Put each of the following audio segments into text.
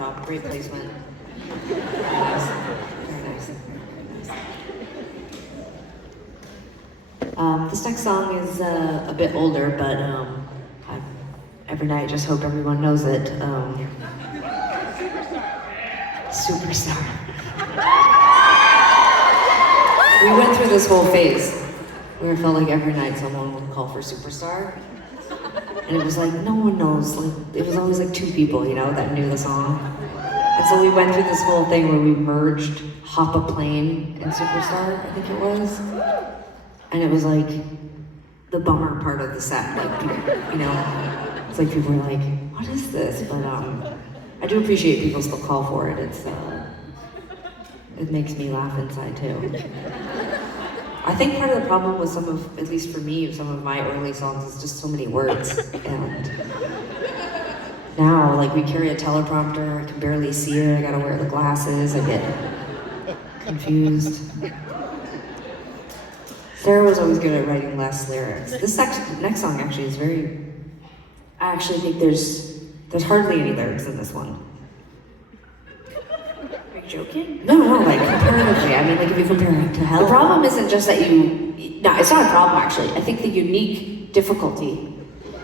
job. Great placement. Very nice. Very nice. Very nice. This next song is a bit older, but every night I just hope everyone knows it. Superstar. We went through this whole phase where it felt like every night someone would call for Superstar. And it was like, no one knows. Like, it was always like 2 people, you know, that knew the song. And so we went through this whole thing where we merged Hop a Plane and Superstar, I think it was. And it was like the bummer part of the set. Like, you know, it's like people were like, what is this? But I do appreciate people still call for it. It makes me laugh inside too. I think part of the problem with some of, at least for me, some of my early songs is just so many words. And now, like, we carry a teleprompter, I can barely see it, I gotta wear the glasses, I get confused. Sarah was always good at writing less lyrics. This next song actually is very, I actually think there's hardly any lyrics in this one. Are you joking? No, like comparatively. I mean, like if you compare it to Hell. The problem isn't just that no, it's not a problem actually. I think the unique difficulty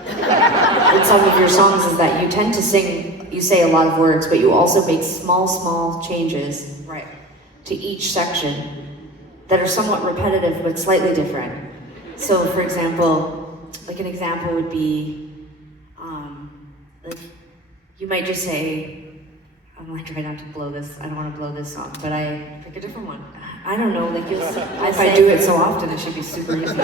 in some of your songs is that you tend to sing, you say a lot of words, but you also make small changes to each section that are somewhat repetitive but slightly different. So for example, like an example would be, like you might just say, I'm gonna try not to blow this, I don't want to blow this song, but I pick a different one. I don't know, like if I do it so often, it should be super easy.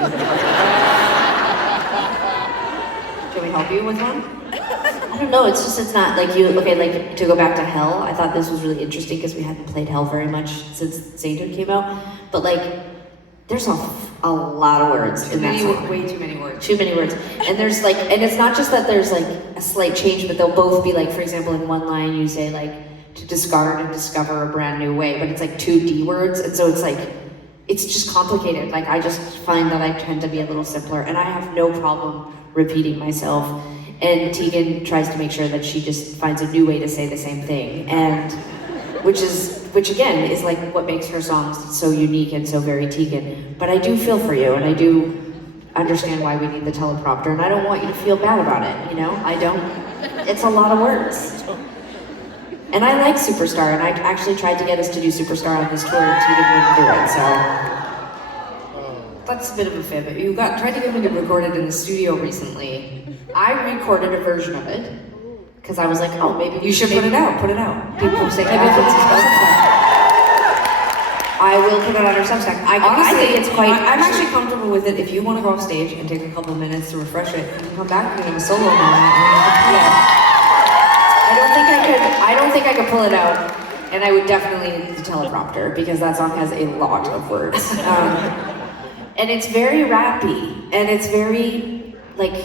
Can we help you with one? I don't know, it's not like like to go back to Hell, I thought this was really interesting because we hadn't played Hell very much since Sainthood came out, but like, there's a lot of words in that song. Way too many words. Too many words. And there's like, and it's not just that there's like a slight change, but they'll both be like, for example, in one line you say like, to discard and discover a brand new way, but it's like 2 D words, and so it's like, it's just complicated. Like I just find that I tend to be a little simpler, and I have no problem repeating myself. And Tegan tries to make sure that she just finds a new way to say the same thing, and which again is like what makes her songs so unique and so very Tegan. But I do feel for you, and I do understand why we need the teleprompter, and I don't want you to feel bad about it, you know? I don't. It's a lot of words. And I like Superstar, and I actually tried to get us to do Superstar on this tour, and Tegan wouldn't do it, so. That's a bit of a fib. You tried to get me to record it in the studio recently. I recorded a version of it, because I was like, oh, maybe you should put it out. People say, I will put it on our Substack. I think it's quite. I'm actually comfortable with it. If you want to go off stage and take a couple of minutes to refresh it, you can come back and have a solo moment. Yeah. I don't think I could pull it out, and I would definitely need the teleprompter because that song has a lot of words, and it's very rappy, and it's very like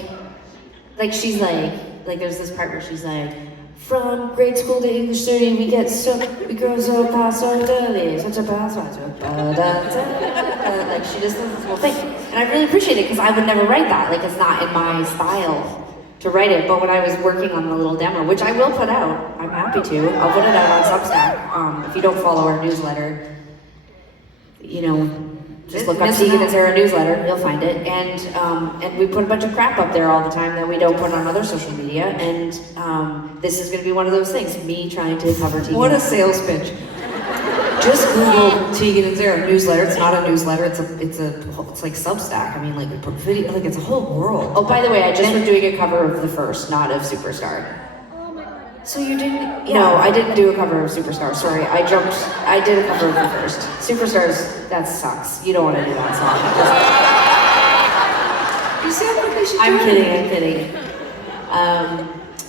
she's like there's this part where she's like, from grade school to English 30, we grow so fast, so early, such a fast, like she just does this whole thing. And I really appreciate it because I would never write that. Like it's not in my style to write it. But when I was working on the little demo, which I will put out, I'm happy to. I'll put it out on Substack. If you don't follow our newsletter, you know, just look up Tegan and Sara newsletter, you'll find it. And we put a bunch of crap up there all the time that we don't put on other social media. And this is going to be one of those things, me trying to cover Tegan. What a sales pitch. Just Google Tegan and Sara newsletter. It's not a newsletter, it's like Substack. I mean, like we put video, like it's a whole world. Oh, by the way, I just was doing a cover of The First, not of Superstar. So you didn't? Yeah. No, I didn't do a cover of Superstar. Sorry, I did a cover of The First. Superstars, that sucks. You don't want to do that song. You sound like we should I'm kidding.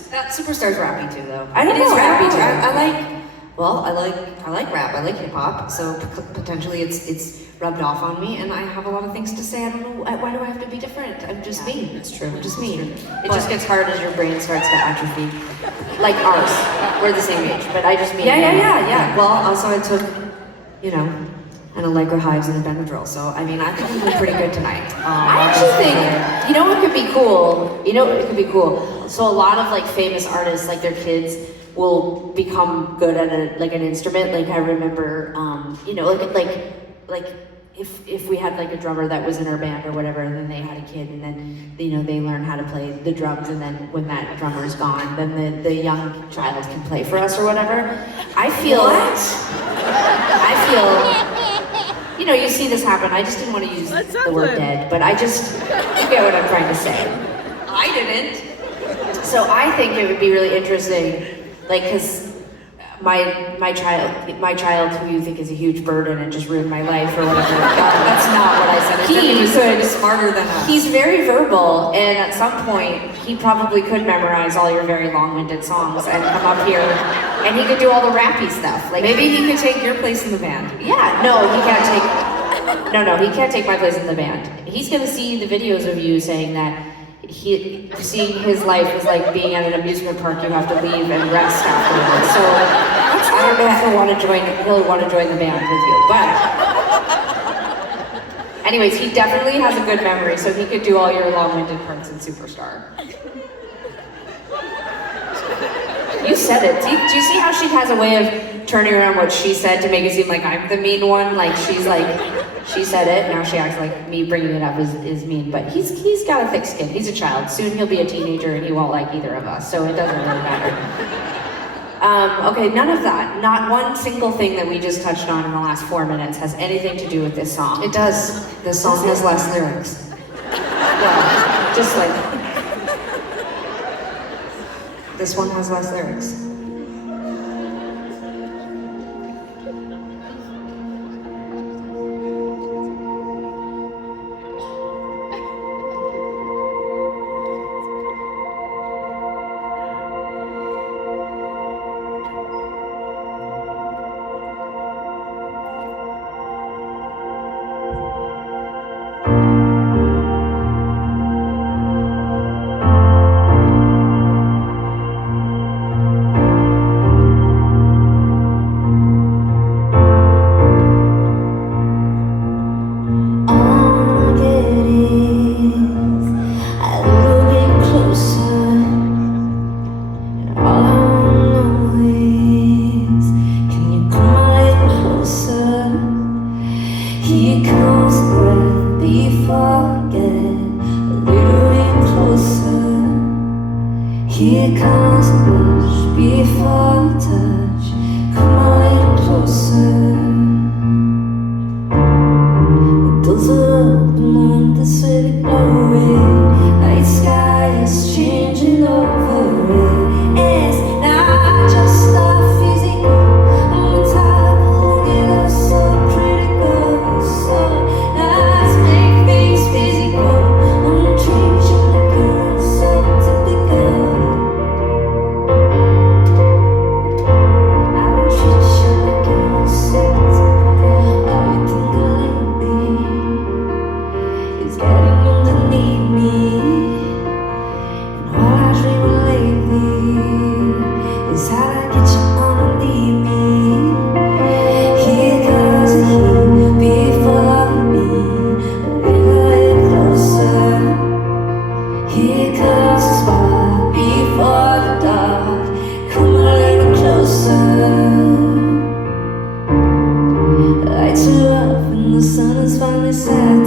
That Superstar's rappy too, though. I don't know. It is rappy too. I like rap. I like hip hop. So potentially it's rubbed off on me, and I have a lot of things to say. I don't know why do I have to be different. I'm just me. It's true. I'm just me. It just gets hard as your brain starts to atrophy. Like ours. We're the same age, but I just mean. Yeah. Well, also I took, an Allegra Hives and a Benadryl. So I mean, I think I'm pretty good tonight. I actually think, what could be cool? So a lot of like famous artists, like their kids will become good at an instrument. Like I remember, you know, like if we had like a drummer that was in our band or whatever, and then they had a kid, and then you know they learn how to play the drums, and then when that drummer is gone, then the young child can play for us or whatever. I feel, you know, you see this happen. I just didn't want to use the word dead, but you get what I'm trying to say. I didn't. So I think it would be really interesting, like, because my child who you think is a huge burden and just ruined my life or whatever. That's not what I said. He was smarter than us. He's very verbal, and at some point he probably could memorize all your very long-winded songs and come up here, and he could do all the rappy stuff. Like maybe he could take your place in the band. Yeah, no, he can't take. No, he can't take my place in the band. He's gonna see the videos of you saying that. Seeing his life is like being at an amusement park. You have to leave and rest afterwards. So I don't know if he'll want to join the band with you. But anyways, he definitely has a good memory, so he could do all your long-winded parts in Superstar. You said it. Do you see how she has a way of turning around what she said to make it seem like I'm the mean one? Like she's like, she said it, now she acts like me bringing it up is mean. But he's got a thick skin. He's a child. Soon he'll be a teenager and he won't like either of us, so it doesn't really matter. Okay, none of that. Not one single thing that we just touched on in the last 4 minutes has anything to do with this song. It does. This song has less lyrics. Well, just like this one has less lyrics. Here comes the rush before the touch. Come a little closer. It goes up among the city glory. Night sky is changing over it. It's not just a physical. I'm tired of get us so critical. So let's make things physical. I'm treat you like you're so typical. Here comes the spark before the dark. Come a little closer. Lights are up and the sun is finally set.